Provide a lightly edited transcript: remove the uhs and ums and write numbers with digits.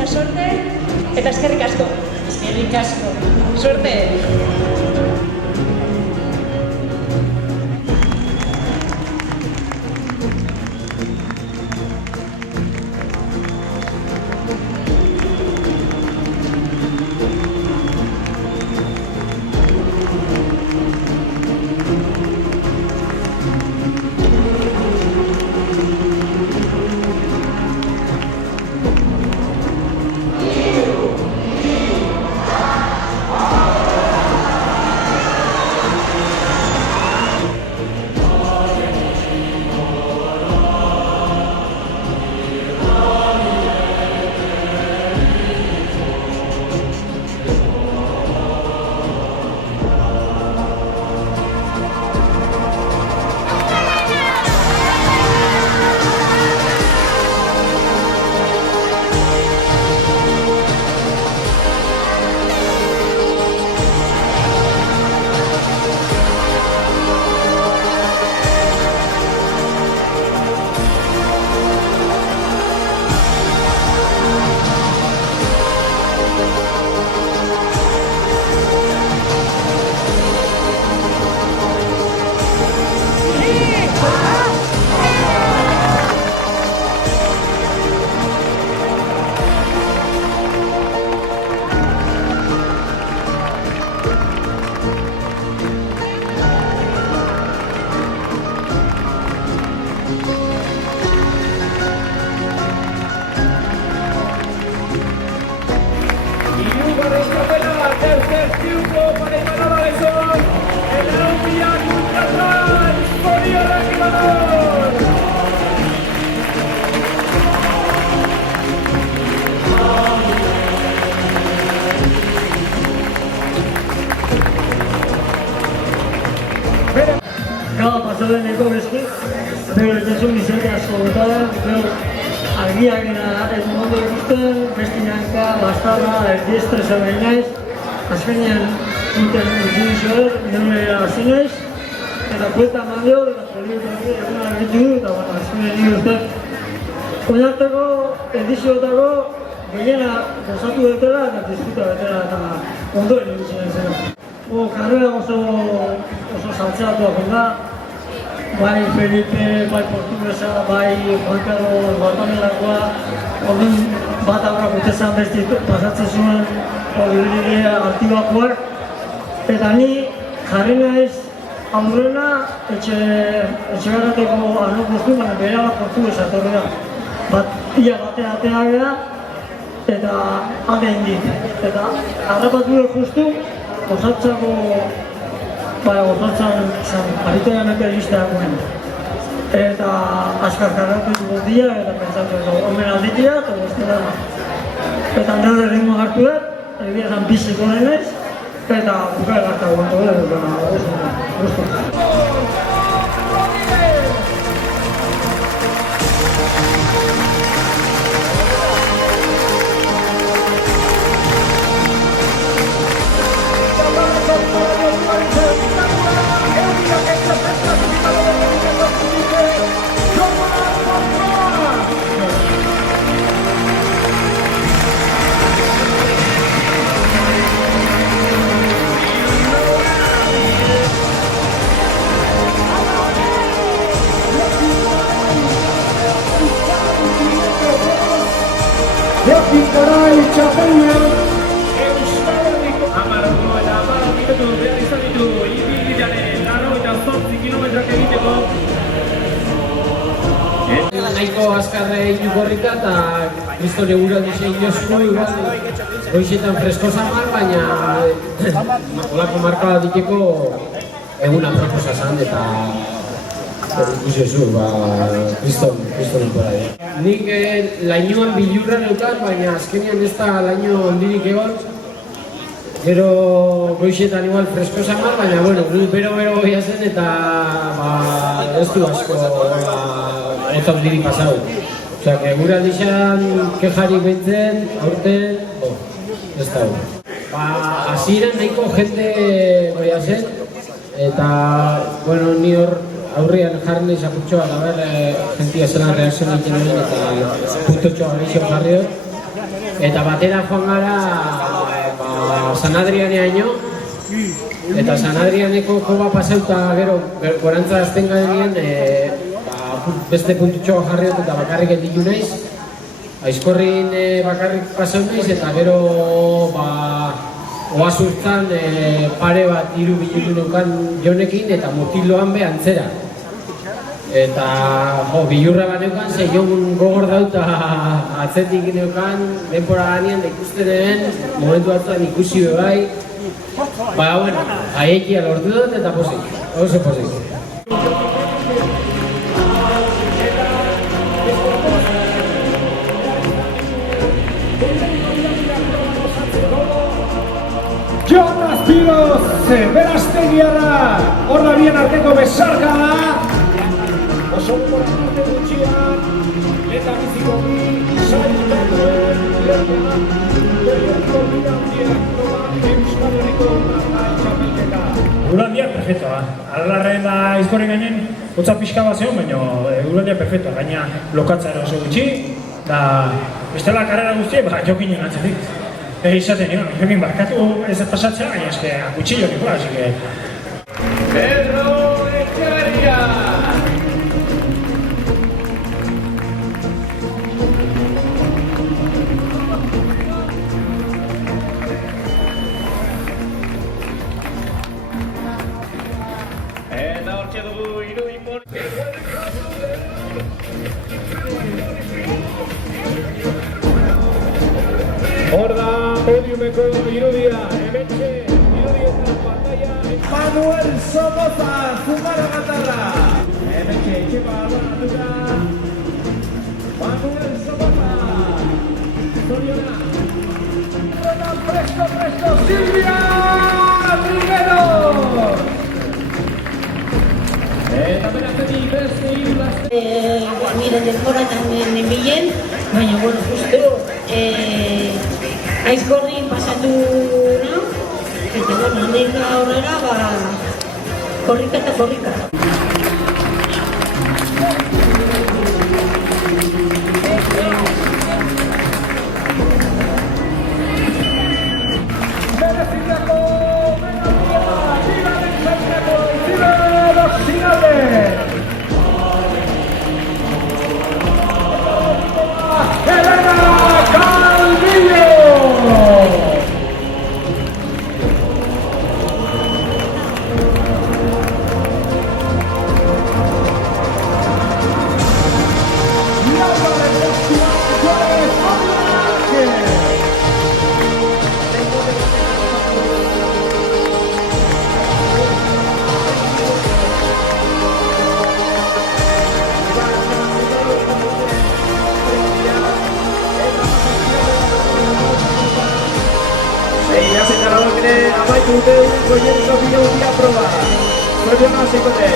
mucha suerte eta eskerrik asko. Eskerrik asko. Suerte. Cada pasadeneko beste, bero etxasun izate asko gotara, bero argiak egun ondo ikusten, besti nanka, bastarra, erdiestre zer naiz, azkenean duten izinizoet, neure azinez, eta buelta mandio, eta polioetan egun argitu du, eta azkenean nire uste. Oinarteko edizioetako gehiena gozatu betela eta disfruta betela eta ondoen egiten zena. Karrera oso saltzeatua da, bai Felipe, bai Portuguesa, bai Juan Carlos Bartamelakoa, orduan bat aurrak utezan besti pasatzen zuen bidea aktibakoak, eta ni jarri naiz aurrena etxegarateko arlo postu, baina bera bat Portuguesa etorri da. Ia batea gara, eta alde indit. Eta harrapatu justu, Osatzako, osatzan aritoian epelistea guen. Eta askar karratu dugu dia, eta pentsatu edo omen alditia, eta bestela. Eta nire ritmo hartu dut, egia esan biziko denez, eta bukaer hartu guantu dut, eta gustu. Euskarai txapelua Euskaldiko amaroko eta amarokitetu behar izan ditu ibilbidearen 88 kilometrak egiteko. Nahiko azkarra egin gorrika eta kristone gura disein jozko goizetan fresko zamar, baina olako marka bat diteko eguna proposa zan eta ikusezu, kriston ikora dira. Nik lainuan bilurra neukan, baina azkenean ez da laino ondirik egon. Gero goizetan igual fresko zamar, baina bero goia zen eta ez du asko eta ondirik pasau. Osea, gura dixan kejari behintzen, aurten, ez da hori. Hasieran nahiko jende goia zen, eta, ni hor aurrean jarri nahi zaputxoa, jentia zelan reakzioa egiten hori eta puntotxoa gaixo jarri hor. eta batera joan gara San Adrianeaino, eta San Adrianeko koba pasauta gero gorantza azten garenean beste puntutxoa jarri dut eta bakarrik gelditu naiz. Aizkorrin bakarrik pasau naiz eta gero oazurtzan pare bat hiru bilutu neukan Jonekin eta mutiloan be antzera. Eta bilurra bat neukan, ze Jon gogor dauta atzetik neukan, denpora ganean da ikusten den, momentu batzuan ikusi bai. Bueno, jaiekia lortu dut eta pozik, oso pozik. Jon Azpiroz, Berastegiarra, horra bien arteko besarka da. Oso denboran arte gutxian, eta biziko bi, sailutaren lehia, periodiko bira handiak proban Euskal Herriko Urrandai txapelketa. Urrandia perfectoa, Alarren da Aizkorren gainen, hotza pixka bat zeon, baina Urrandia perfectoa, gaina lokatza ere oso gutxi, eta bestela karrera guztiek, jokinen atzetik. Izaten nion, jokin barkatu ez pasatzea, baina eske akutxillo nikola, así que... Pedro Echeverria! Eta hortxe dugu irudipon... Hor da podiumeko irudia, hementxe irudietan pantalla Manuel Somoza, Zumarragandarra. Hementxe etxepa albanatuta Manuel Somoza. Zoriona. Presto, Silvia Rivero. Eta beratzetik beste irudazte. Nire denboratan nenbilen, baina, bueno, justu Aizkorrin pasatu nau, eta, bueno, handik aurrera, korrika eta korrika. Ya se encargó que amaitu dute proiektu bideoia proba. Zoriona hasiko dute.